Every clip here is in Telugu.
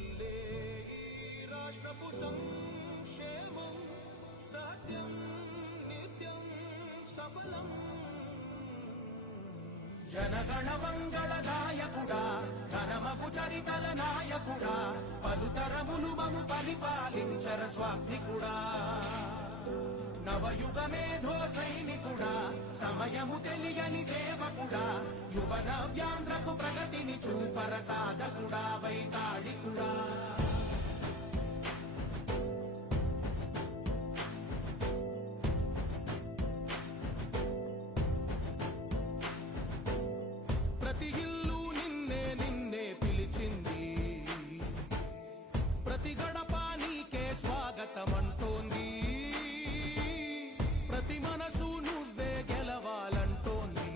వల్లే ఈ రాష్ట్రపు సంక్షేమం సత్యం నిత్యం సఫలం. జనగణ మంగళ నాయకుడా, ఘనమగు చరితల నాయకుడా, పలుతరములు మము పరిపాలించర స్వామికుడా. నవయుగ మేధో సైనికుడా, సమయము తెలియని సేవకుడా, యువ నవ్యాంధ్రకు ప్రగతిని చూపర సాధకుడా, వైతాళికుడా. ప్రతి ఇల్లు నిన్నే నిన్నే పిలిచింది, ప్రతి గడప నీకే స్వాగతమంటోంది, ప్రతి మనసు నువ్వే గెలవాలంటోంది.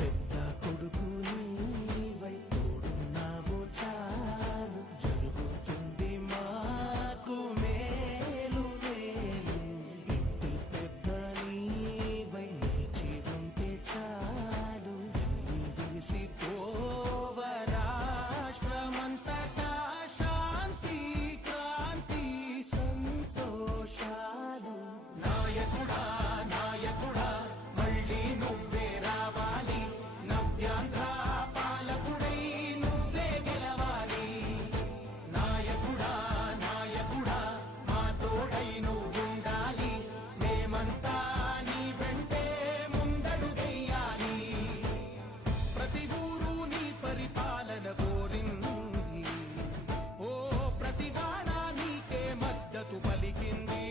పెద్ద కొడుకు నీవై తోడున్నావు చాలు, జరుగుతుంది మాకు మేలు మేలు. ఇంటి పెద్ద నీవై నిలిచి ఉంటే చాలు, విసిపోవ రాష్ట్రమంతటా శాంతి క్రాంతి సంతోషాలు. నాయకుడా నాయకుడా మళ్ళీ నువ్వే రావాలి, నవ్యాంధ్ర పాలకుడై నువ్వే గెలవాలి. నాయకుడా నాయకుడా మా తోడై నువ్వుండాలి, మేమంతా నీ వెంటే ముందడుగెయ్యాలి. ప్రతి ఊరు నీ పరిపాలన కోరింది, ఓ ప్రతి వాడ నీకే మద్దతు పలికింది.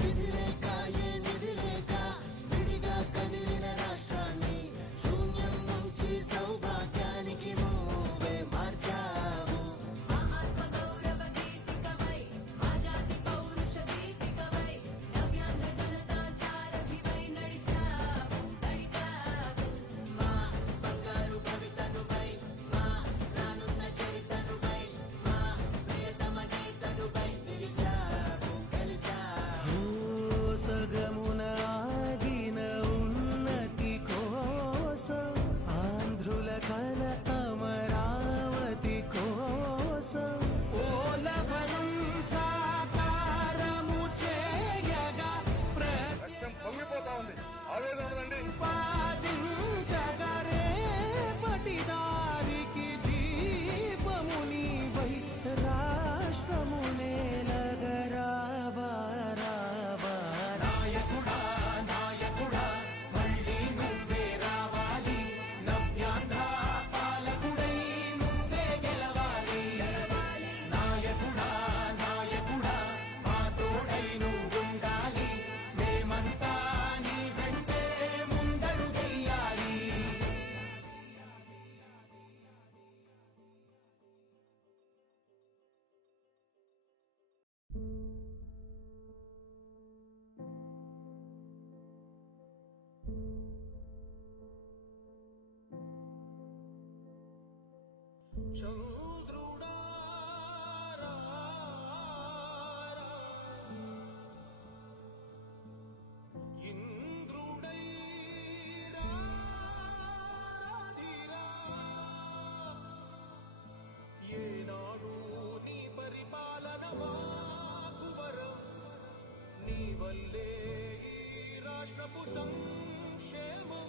విధి లేక ఏ నిధి లేక విడిగా కదిలిన రాష్ట్రాన్ని శూన్యం నుంచి సౌభాగ్యానికి నువ్వే మార్చావు. మా ఆత్మ గౌరవ గీతికవై, మా జాతి పౌరుష దీపికవై, నవ్యాంధ్ర జనతా సారథివై నడిచావు నడిపావు. మా బంగారు భవితనువై, మా రానున్న చరితనువై, మా ప్రియతమ గీతనువై పిలిచావు గెలిచావు. సగమున ఆగిన ఉన్నతి కోసం, ఆంధ్రుల కల అమరావతి కోసం, పోలవరం సాకారము చేయగా రక్తం పొంగిపోతా ఉంది, ఆవేదన ఉండదండి. ప్రతిపాదించగ రేపటి దారికి దీపము నీవై రాష్ట్రము నేలగరావా రావా. నాయకుడా నాయకుడా మళ్ళీ నువ్వే రావాలి, నవ్యాంధ్ర పాలకుడై నువ్వే గెలవాలి. నాయకుడా నాయకుడా మా తోడై నువ్వుండాలి, మేమంతా నీ వెంటే ముందడుగెయ్యాలి. చంద్రుడా రా, ఇంద్రుడై రాదిరా. ఏనాడు నీ పరిపాలన మాకు వరం, నీ వల్లే ఈ రాష్ట్రపు సంక్షేమం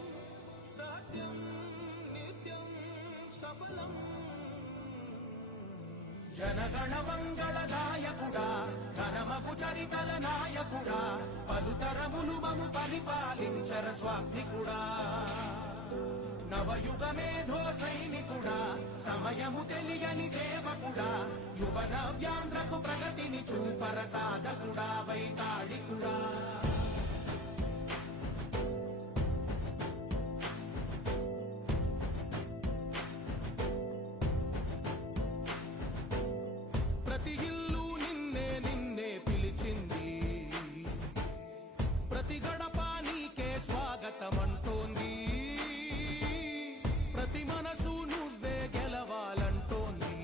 సత్యం నిత్యం సఫలం. జనగణ మంగళ నాయకుడా, ఘనమగు చరితల నాయకుడా, పలుతరములు మము పరిపాలించర స్వామికుడా. నవయుగ మేధో సైనికుడా, సమయము తెలియని సేవకుడా, యువ నవ్యాంధ్రకు ప్రగతిని చూపర సాధకుడా, వైతాళికుడా. ప్రతి ఇల్లు నిన్నే నిన్నే పిలిచింది, ప్రతి గడప నీకే స్వాగతమంటోంది, ప్రతి మనసు నువ్వే గెలవాలంటోంది.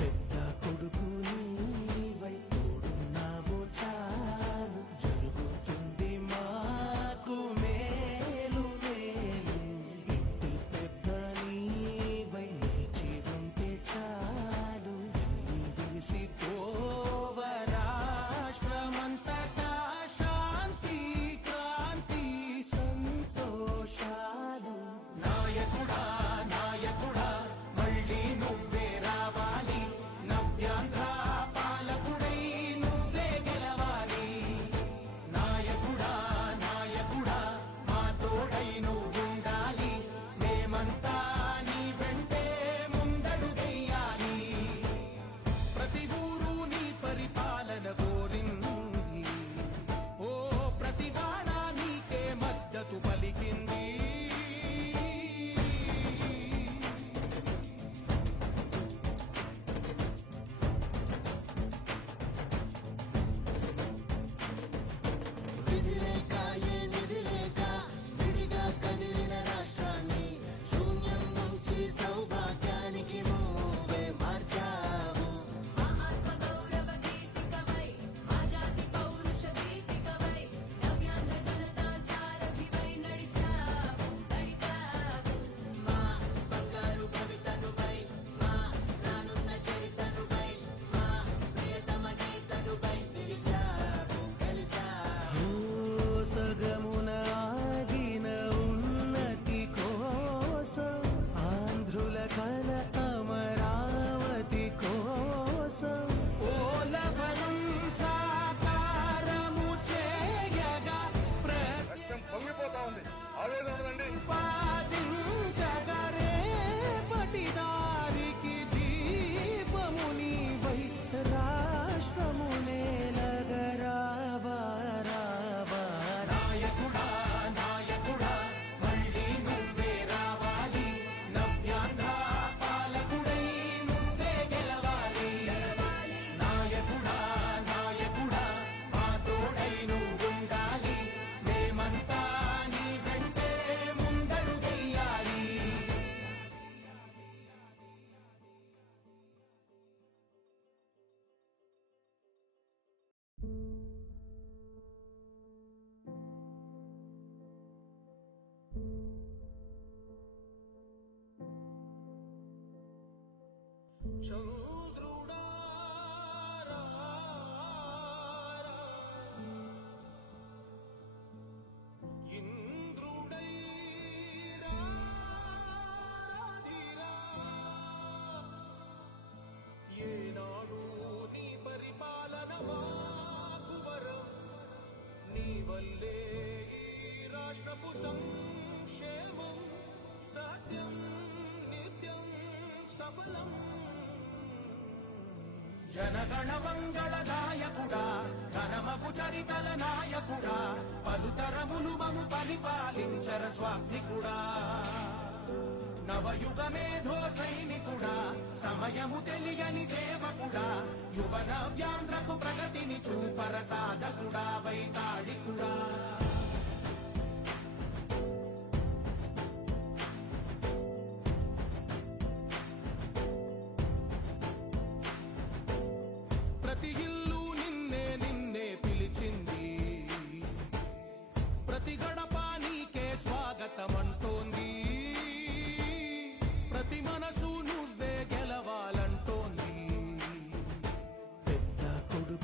పెద్ద కొడుకు నీవై తోడు చంద్రుడా రా, ఇంద్రుడై రాదిరా. ఏనాడు నీ పరిపాలన మాకు వరం, నీ వల్లే ఈ రాష్ట్రపు సంక్షేమం సత్యం నిత్యం సఫలం. జనగణ మంగళ నాయకుడా, ఘనమగు చరితల నాయకుడా, పలుతరములు మము పరిపాలించర స్వామికుడా. నవయుగ మేధో సైనికుడా, సమయము తెలియని సేవకుడా, యువన వ్యాంధ్రకు ప్రగతిని చూపర సాధకుడా వైతాళికుడా.